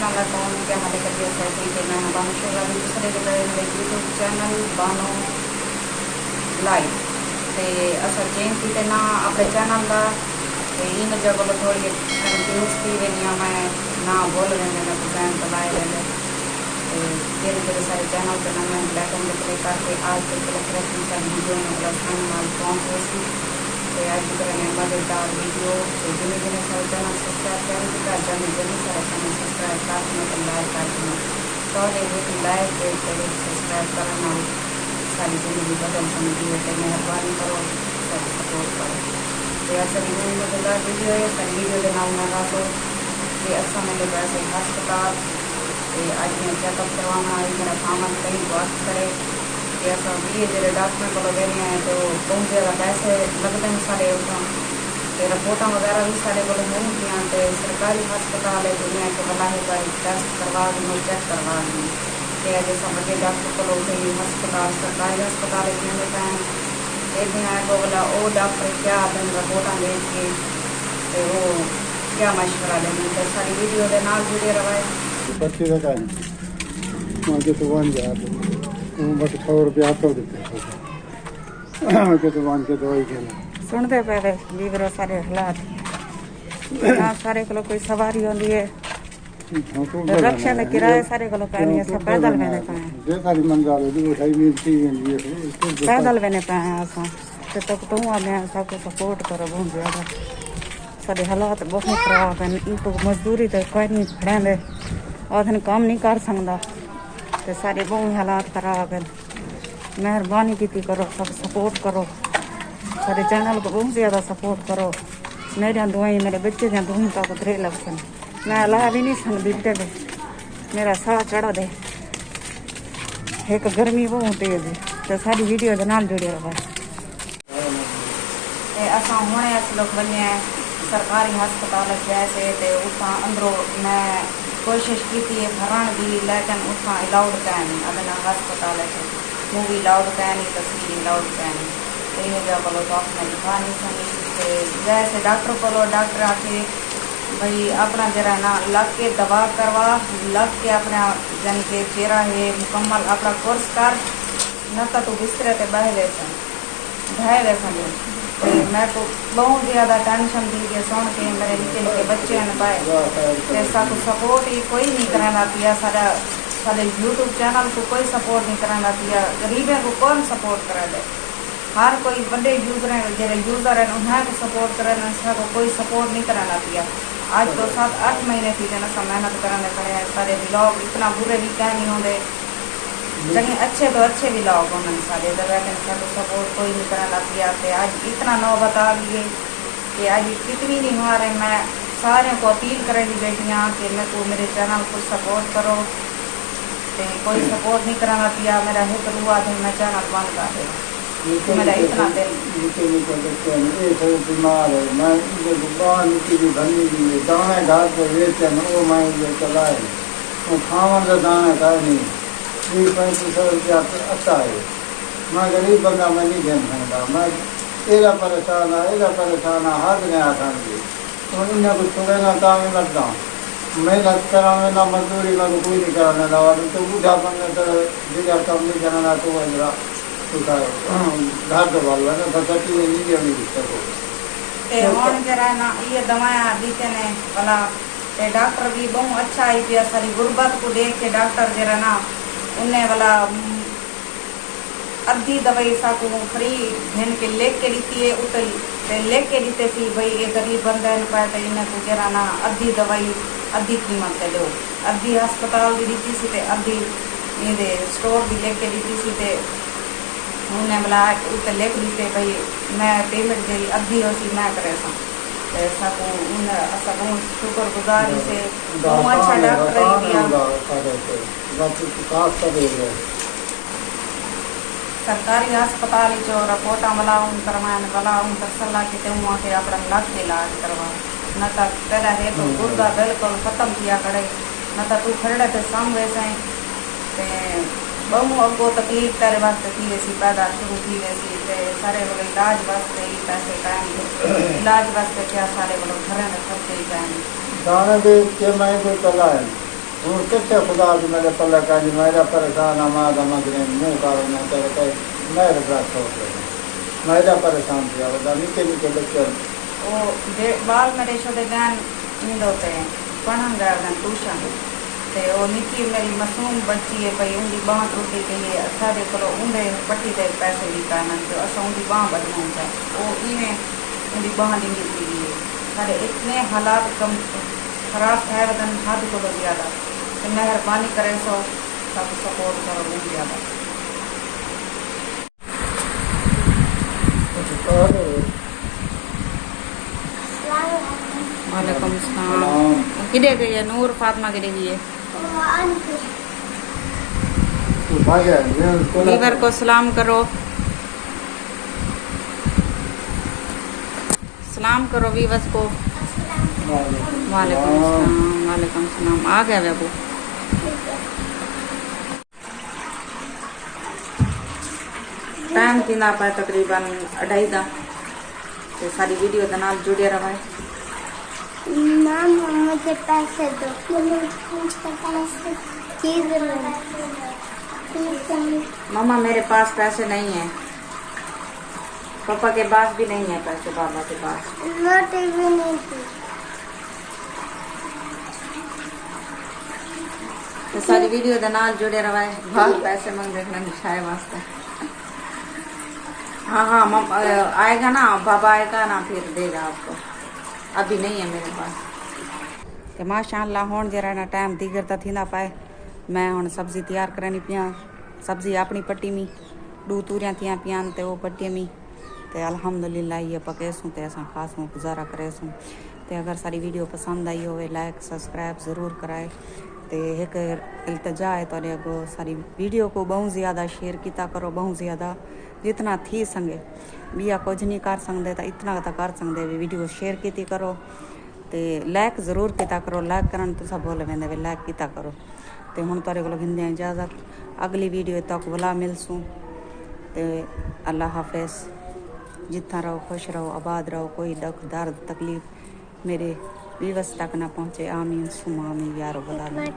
अस्सलामुअलैकुम, क्या हाल है? करिए सही के मैं बानो शोरा भी दूसरे के मेरे यूट्यूब चैनल बानो लाइव ते असल चेंज की ना अपने चैनल का इन जगह पर थोड़ी कंफ्यूज थी वेनिया मैं ना बोल रहे मैं बैन चलाए रहे धीरे धीरे सारे चैनल पर मैं ब्लैक एंड क्लिक करके आज के कलेक्शन से वीडियो में माल कौन होती आज की तरह मज़ेदार वीडियो तो जिन्हें जिन्हें सारे चैनल सब्सक्राइब करें जल्दी जल्दी सारे चैनल सब्सक्राइब करना तो लाइक करना तो देखो लाइक सब्सक्राइब करना सारी ज़िंदगी बदल समझी है तो मेहरबानी करो सब सपोर्ट करो तो ऐसा मज़ेदार वीडियो है सर वीडियो के नाम मैं तो ये अच्छा मेरे वैसे हस्पताल आज मैं चेकअप करवाना आई मेरा सामान कहीं वक्त करे ऐसा भी जैसे डॉक्टर को लगे हैं तो बहुत ज़्यादा पैसे लगते हैं सारे उसमें रिपोर्टा वगैरह भी सारे को मिलती हैं तो सरकारी हस्पताल है दुनिया के भला है भाई टेस्ट करवा दी चेक करवा दी जैसा बड़े डॉक्टर को लोग हस्पताल सरकारी हस्पताल मिलते हैं एक दिन आए को बोला वो डॉक्टर क्या दिन रिपोर्टा देख के तो वो क्या मशवरा देंगे तो सारी वीडियो के नाल जुड़े रहे बच्चे का तो बन गया बस 100 रुपया आपको देते हैं तो मान के दवाई के सुनते पे लीवर सारे हालात ना सारे को कोई सवारी होती है रक्षा के किराए सारे को पैनी है पैदल मैंने पाए सारी मंगाल उठाई मिलती है पैदल मैंने पाए असा तो तक तो मैं सबको सपोर्ट करो बहुत ज़्यादा सारे हालात बहुत खराब हैं इनको मजदूरी तो कोई नहीं खड़े और दिन काम नहीं कर सकता तो सारे बहुत हालात खराब हैं मेहरबानी की करो सब सपोर्ट करो सारे चैनल को बहुत ज़्यादा सपोर्ट करो मेरे दुआई मेरे बच्चे दी दुआई तक उतरे लगन मैं ला भी नहीं सकती पे मेरा साह चढ़ा दे एक गर्मी बहुत तेज है तो सारी वीडियो के नाल जुड़े रहा असा हूँ अस लोग बने सरकारी हस्पताल जैसे तो उस अंदरों मैं कोशिश की थी भरण की लेकिन उस अलाउड कैन अदना हस्पताल मूवी अलाउड कैन तस्वीर अलाउड कैन इन बोलो तो अपना दिखा नहीं सकती जैसे डॉक्टर को डॉक्टर आके भाई अपना जरा ना लग के दवा करवा लग के अपना यानी कि चेहरा है मुकम्मल अपना कोर्स कर न तो बिस्तरे से बह वैसा मैं तो बहुत ज़्यादा टेंशन दी कि सुन के मेरे निके निके बच्चे ने पाए ऐसा तो सपोर्ट ही कोई नहीं कराना पिया सारे यूट्यूब चैनल को कोई सपोर्ट नहीं कराना पिया गरीबों को कौन सपोर्ट करा दे हर कोई बड़े यूज़र हैं उन्हें को सपोर्ट कराना को कोई सपोर्ट नहीं कराना पिया आज तो 7-8 महीने थी जना सा मेहनत कराने पड़े हैं सारे ब्लॉग इतना बुरे भी क्या नहीं होंगे लेकिन अच्छे तो अच्छे भी लोग उन्होंने सारे लेकिन सब सपोर्ट कोई नहीं कराना पिया आज इतना नौ बता लिए कि आज कितनी नहीं हुआ रहे मैं सारे को अपील करेंगी बेटियाँ कि मेरे को मेरे चैनल को सपोर्ट करो तो कोई सपोर्ट नहीं कराना पिया मेरा हित हुआ थे मैं चैनल बंद कर दे मेरा इतना बीमार है मैं दाने घाट पर वेचन वो मैं चलाए वो खावन का दाना का नहीं 35 रुपया अच्छा है मैं गरीब बंदा मैं नहीं देन सकता मैं एरा परेशान है हाथ में आसान भी तो इन्हें कुछ छोड़ेगा तो मैं लगता हूँ मेहनत कराने ना मजदूरी में कोई नहीं कराने लगा तो बूढ़ा बनने तो जिला कम नहीं कराना तो वह जरा घर तो बाल बने बचती है नहीं अभी दिक्कत जरा ना ये दवाएं दीते ने भला डॉक्टर भी बहुत अच्छा आई पिया सारी गुर्बत को देख के डॉक्टर जरा ना उन्हें वाला अद्धी दवाई सा को फ्री घन के लेके दी है उत लेके दीते थी भाई ये गरीब बंदा न पाए तो इन्हें को जरा ना अद्धी दवाई अद्धी कीमत पे दो अद्धी अस्पताल भी दी थी अद्धी ये स्टोर भी लेके दी थी उन्हें बोला उत लेख दीते भाई मैं पेमेंट जरी अद्धी होती मैं करे ऐसा को ऐसा बहुत शुक्रगुजार से बहुत अच्छा डॉक्टर सरकारी अस्पताल जो रिपोर्टा वाला करवाने वाला तसला के वहाँ के अपना लग के इलाज करवा न तो तेरा है तो गुर्दा बिल्कुल खत्म किया करे न तो तू खड़े थे सम वैसे बहु अगो तकलीफ तेरे वास्ते थी वैसी पैदा शुरू थी वैसी सारे बोले इलाज वास्ते ही पैसे टाइम इलाज वास्ते क्या सारे बोलो घर में खर्चे ही टाइम दाने दे के मैं कोई चला है हूँ कितने खुदा की मेरे पल्ले का जी मेरा परेशान आमाद मगरे मुँह कारो न तेरे कहे मेरे साथ हो गए मेरा परेशान किया बता निके निके बच्चे वो बाल मेरे छोटे ध्यान नहीं होते हैं पढ़न गया ट्यूशन ते वो निकी मेरी मासूम बच्ची है भाई उनकी बांह टूटी गई है असारे को उनके पट्टी ते पैसे भी कान जो असा उनकी बांह बदलना चाहिए वो इवें उनकी बांह डिंगी थी है सारे इतने हालात कम खराब है वतन हद को ज़्यादा तो मेहरबानी करे सो सब सपोर्ट करो नहीं ज़्यादा वालेकुम सलाम किधर गई है नूर फातिमा किधर गई है वीवर को सलाम करो सलाम करो वीवर्स को वालेकुम सलाम आ गया बाबू टाइम थी ना पाए तकरीबन 2:30 दा तो सारी वीडियो के नाल जुड़े रहे मामा मुझे पैसे दो मुझे पैसे की जरूरत मामा मेरे पास पैसे नहीं है पापा के पास भी नहीं है पैसे बाबा के पास रोटी भी नहीं थी तो सारी वीडियो के नाल जुड़े रहे बहुत पैसे मंग देखना निशाए वास्ते हाँ आएगा ना बाबा आएगा ना फिर देगा आपको अभी नहीं है मेरे पास तो माशाअल्लाह हुण जरा ना टाइम दीगर तो थी ना पाए मैं हुण सब्जी तैयार करनी पिया सब्जी अपनी पट्टी में 2 तूरियां थियां पियान ते वो पट्टी में ते अल्हम्दुलिल्लाह ये पकेसूं ते असां खासूं गुजारा करेसूं ते अगर सारी वीडियो पसंद आई हो लाइक सब्सक्राइब ज़रूर कराए ते एक इल्तजा है तो अगो सारी वीडियो को बहुत ज़्यादा शेयर किया करो बहुत ज़्यादा जितना थी संगे बिया कुछ नहीं कर सकते तो इतना तो कर सकते भी वीडियो शेयर की करो तो लाइक ज़रूर किया करो लाइक करन तो सब बोले वेंदे वे लाइक किया करो तो हुण तुहाडे कोल गिंदे इजाज़त अगली वीडियो तक भला मिलसूं तो अल्लाह हाफिज़ जितना रहो खुश रहो आबाद रहो कोई दुख दर्द तकलीफ मेरे विवश तक ना पहुँचे आमीन सुमा आमीन या रब्बल आलमीन।